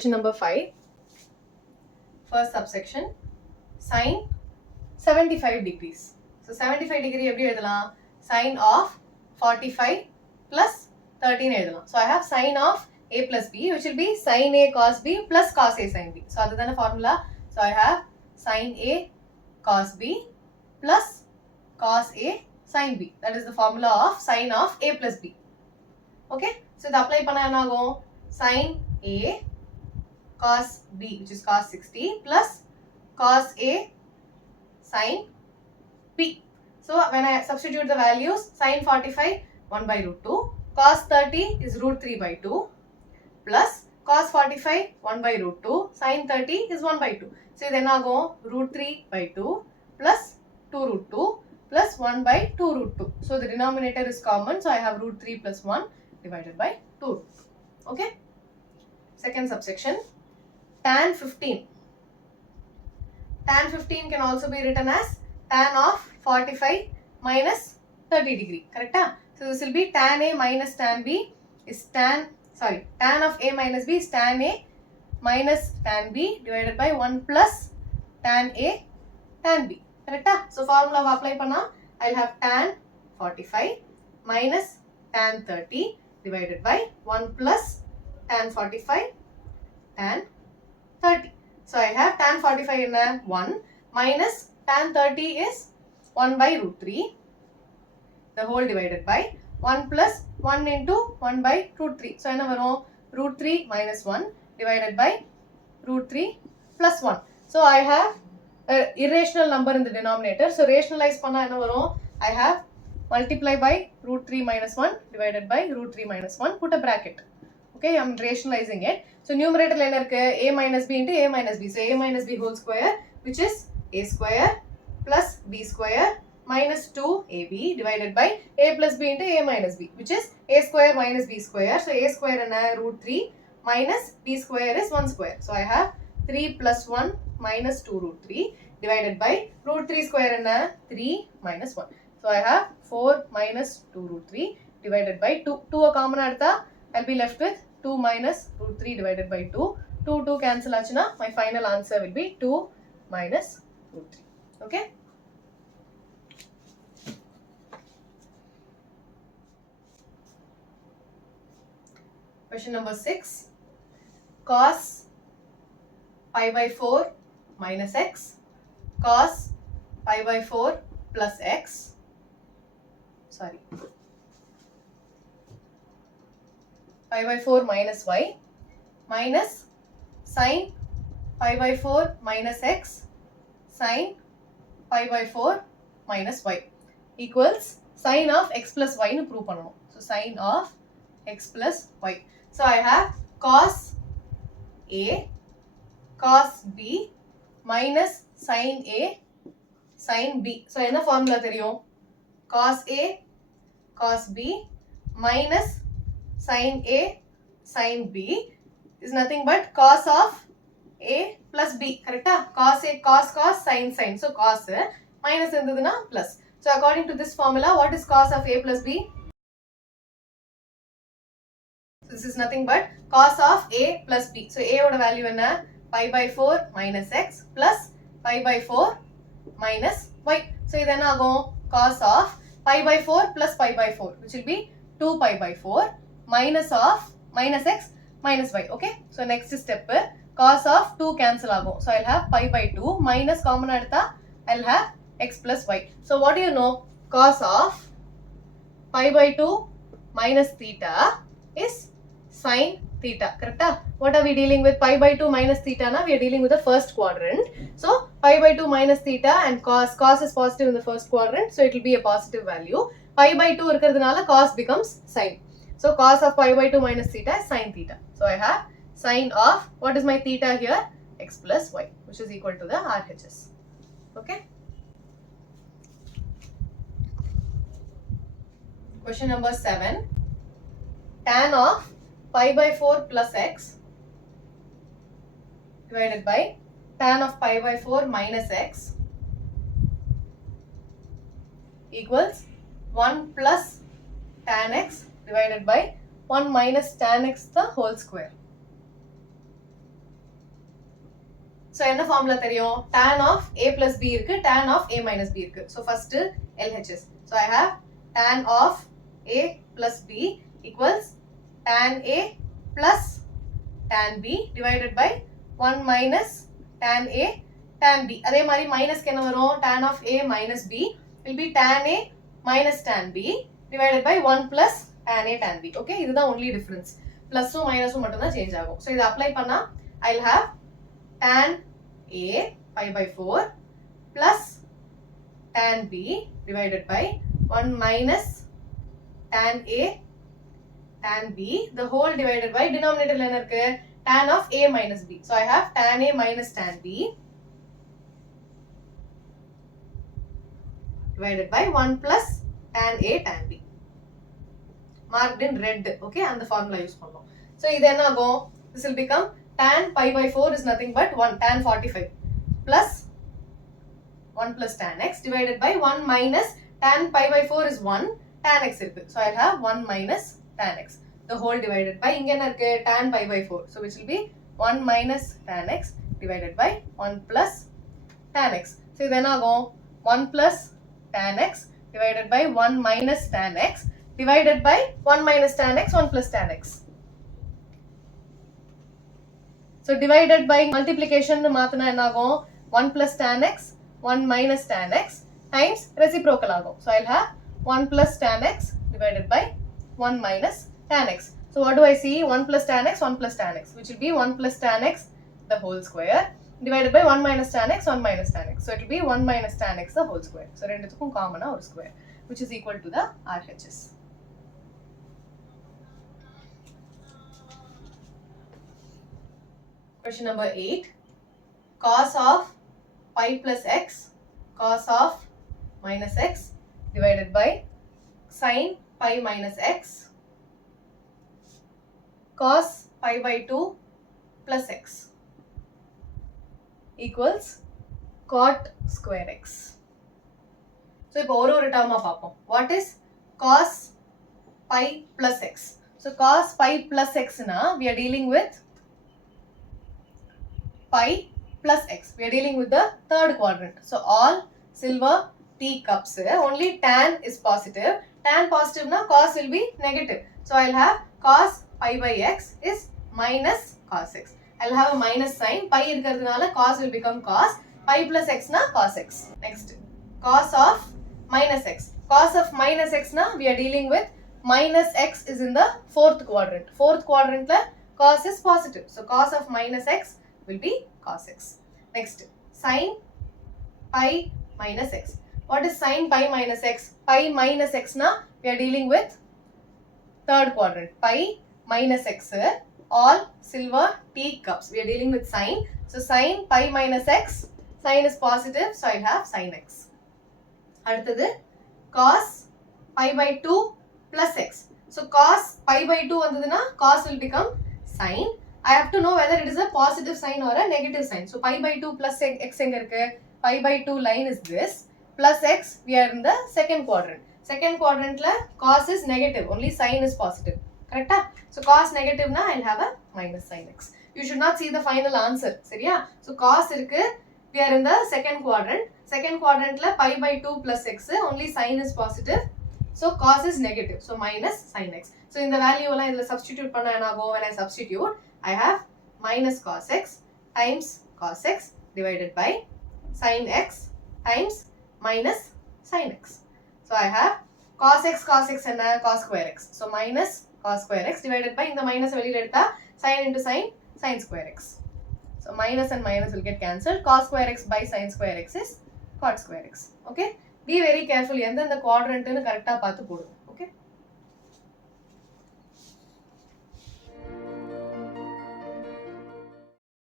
Question number 5, first subsection, sine 75 degrees. So 75 degree எப்படி எழுதலாம்? Sine of 45 plus 13 எழுதலாம். So I have sine of a plus b, which will be sine a cos b plus cos a sin b. So அதுதான formula. So I have sine a cos b plus cos a sin b. That is the formula of sine of a plus b. Okay. So இது apply பண்ணா என்ன ஆகும்? Sine a cos b, which is cos 60, plus cos a sin b. So when I substitute the values, sin 45 1 by root 2, cos 30 is root 3 by 2, plus cos 45 1 by root 2, sin 30 is 1 by 2. So then I go root 3 by 2 plus 2 root 2 plus 1 by 2 root 2. So the denominator is common, so I have root 3 plus 1 divided by 2. Okay. Second subsection, tan 15. Tan 15 can also be written as tan of 45 minus 30 degree. Correct? So this will be tan A minus tan B is tan of A minus B is tan A minus tan B divided by 1 plus tan A tan B. Correct? So formula apply panna, I'll have tan 45 minus tan 30 divided by 1 plus tan 45 tan 30. So I have tan 45 in 1 minus tan 30 is 1 by root 3, the whole divided by 1 plus 1 into 1 by root 3. So I know root 3 minus 1 divided by root 3 plus 1. So I have an irrational number in the denominator. So rationalize panna enna varum? I have multiply by root 3 minus 1 divided by root 3 minus 1, put a bracket. Okay, I am rationalizing it. So numerator la enna irukku? A minus b into a minus b. So a minus b whole square, which is a square plus b square minus 2ab divided by a plus b into a minus b, which is a square minus b square. So a square enna root 3 minus b square is 1 square. So I have 3 plus 1 minus 2 root 3 divided by root 3 square enna 3 minus 1. So I have 4 minus 2 root 3 divided by 2. 2 a common adutha, I'll be left with 2 minus root 3 divided by 2. 2 cancel achuna, my final answer will be 2 minus root 3. Okay. Question number 6. Cos pi by 4 minus x, cos pi by 4 plus x, pi by 4 minus y, minus sin pi by 4 minus x, sin pi by 4 minus y equals sin of x plus y nu prove pannanom. So sin of x plus y. So I have cos a cos b minus sin a sin b. So enna formula theriyum? Cos a cos b minus sin a sin b is nothing but cos of a plus b. Correct? Cos a cos sin sin. So cos minus enduduna plus. So according to this formula, what is cos of a plus b? So this is nothing but cos of a plus b. So a oda value enna? Pi by 4 minus x plus pi by 4 minus y. So idu enna agum? Cos of pi by 4 plus pi by 4, which will be 2 pi by 4 minus of minus x minus y. Okay. So next step, cos of 2 cancel agum. So I'll have pi by 2 minus common adutha, I'll have x plus y. So what do you know? Cos of pi by 2 minus theta is sin theta. Correct? What are we dealing with? Pi by 2 minus theta na, we are dealing with the first quadrant. So pi by 2 minus theta and cos is positive in the first quadrant, so it will be a positive value. Pi by 2 irukradhunala cos becomes sin. So cos of pi by 2 minus theta is sin theta. So I have sin of, what is my theta here? X plus y, which is equal to the RHS. Okay. Question number 7. Tan of pi by 4 plus x divided by tan of pi by 4 minus x equals 1 plus tan x divided by 1 minus tan x the whole square. So என்ன formula தெரியும்? Tan of a plus b இருக்கு, tan of a minus b இருக்கு. So first LHS. So I have tan of a plus b equals tan a plus tan b divided by 1 minus tan a tan b. அதே மாதிரி மைனஸ்க்கு என்ன வரும்? Tan of a minus b will be tan a minus tan b divided by 1 plus tan a tan b. Okay, இதுதான் only difference. Plusம் மைனஸும் மட்டும் தான் change ஆகும். So இதை அப்ளை பண்ணா I'll have tan a pi by 4 plus tan b divided by 1 minus tan a tan b the whole divided by denominator என்ன இருக்கு? Tan of a minus b. So I have tan a minus tan b divided by 1 plus tan a tan b. Marked in red. Okay, and the formula use பண்ணோம். So இது என்ன ஆகும்? This will become tan pi by 4 is nothing but 1 tan 45 plus 1 plus tan x divided by 1 minus tan pi by 4 is 1 tan x இருக்கு. So I'll have 1 minus tan x the whole divided by இங்க என்ன இருக்கு? Tan pi by 4. So which will be 1 minus tan x divided by 1 plus tan x. So இது என்ன ஆகும்? 1 plus tan x divided by 1 minus tan x divided by 1 minus tan x 1 plus tan x. So divided by multiplication மாத்துனா என்ன ஆகும்? 1 plus tan x 1 minus tan x times reciprocal ஆகும். So I'll have 1 plus tan x divided by 1 minus tan x. So what do I see? 1 plus tan x 1 plus tan x which will be 1 plus tan x the whole square divided by 1 minus tan x 1 minus tan x. So it will be 1 minus tan x the whole square. So ரெண்டுத்துக்கும் காமனா ஒரு square which is equal to the RHS. Question number 8. Cos of pi plus x cos of minus x divided by sin pi minus x cos pi by 2 plus x equals cot square x. So இப்போ ஒரு டேர்மா பார்ப்போம். What is cos pi plus x? So cos pi plus x na we are dealing with pi plus x. We are dealing with the third quadrant. So all silver teacups. Only tan is positive. Tan positive na cos will be negative. So I'll have cos pi by x is minus cos x. I'll have a minus sign. Pi irukkiradhunala cos will become cos. Pi plus x na cos x. Next, cos of minus x. Cos of minus x na we are dealing with minus x is in the fourth quadrant. Fourth quadrant la cos is positive. So cos of minus x will be cos x. Next, sin pi minus x. What is sin pi minus x? Pi minus x na we are dealing with third quadrant. Pi minus x all silver teacups. We are dealing with sin. So sin pi minus x, sin is positive, so I have sin x. அடுத்தது cos pi by 2 plus x. So cos pi by 2 வந்ததுனா cos will become sin. I have to know whether it is a positive sign or a negative sign. So pi by 2 plus x எங்க இருக்கு? Pi by 2 line is this. Plus x, we are in the second quadrant. Second quadrant la cos is negative, only sin is positive. Correct? So cos negative na I'll have a minus sin x. You should not see the final answer. சரியா? So cos இருக்கு, we are in the second quadrant. Second quadrant la pi by 2 plus x, only sin is positive. So cos is negative, so minus sin x. So in the value la idla substitute panna என்ன ஆகும்? When I substitute, I have minus cos x times cos x divided by sin x times minus sin x. So I have cos x and cos square x. So minus cos square x divided by இந்த minus வெளியில எடுத்தா sin into sin, sin square x. So minus and minus will get cancelled. Cos square x by sin square x is cot square x. Okay? Be very careful. எந்த quadrant னு கரெக்ட்டா பார்த்து போடுங்க.